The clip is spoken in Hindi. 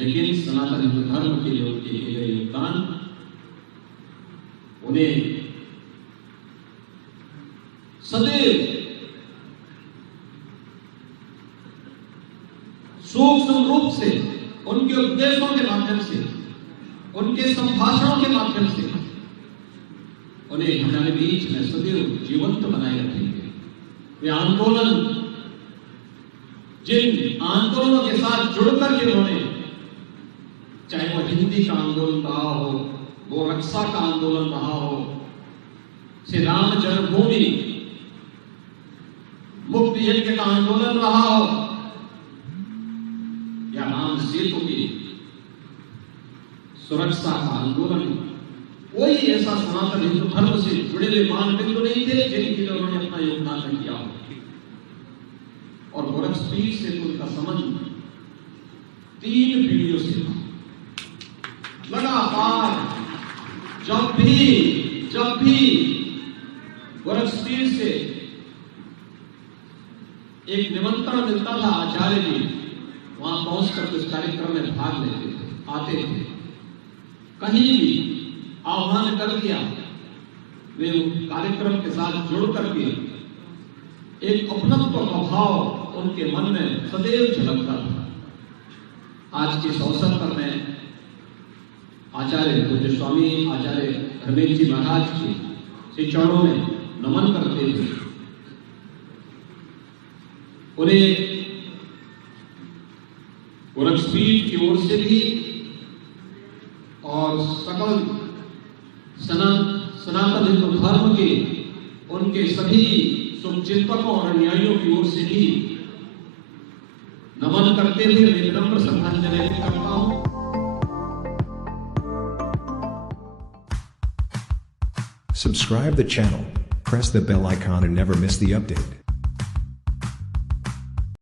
लेकिन सनातन हिंदू धर्म के लिए उनके किए गए योगदान उन्हें सदैव सूक्ष्म रूप से उनके उपदेशों के माध्यम से, उनके संभाषणों के माध्यम से उन्हें हमारे बीच में सदैव जीवंत बनाए रखेंगे। वे आंदोलन, जिन आंदोलनों के साथ जुड़कर के उन्होंने, चाहे वो हिंदी का आंदोलन रहा हो, वो रक्षा का आंदोलन रहा हो, श्री राम जन्मभूमि मुक्ति यज्ञ का आंदोलन रहा हो, या राम सेतु की सुरक्षा का आंदोलन, कोई ऐसा सनातन हिंदू धर्म से जुड़े हुए मानबिंदु नहीं थे जिनके लिए उन्होंने अपना योगदान न किया हो। और गोरखपीठ से तो उनका संबंध 3 पीढ़ियों से था। लगातार जब भी गोरखपीठ से एक निमंत्रण मिलता था, आचार्य जी वहां पहुंचकर उस कार्यक्रम में भाग लेते थे, आते थे। कहीं भी आह्वान कर दिया, वे कार्यक्रम के साथ जुड़ करके एक अपनत्व का भाव उनके मन में सदैव झलकता था। आज के इस अवसर पर मैं आचार्य पूज्य स्वामी आचार्य रमेश जी महाराज के श्री चरणों में नमन करते हुए उन्हें गोरखपीठ की ओर से भी और सकल सनातन हिंदू धर्म के उनके सभी शुभचिंतकों और अनुयायियों की ओर से भी नमन करते हुए मैं विनम्र श्रद्धांजलि अर्पित करता हूं। Subscribe the channel, press the bell icon and never miss the update.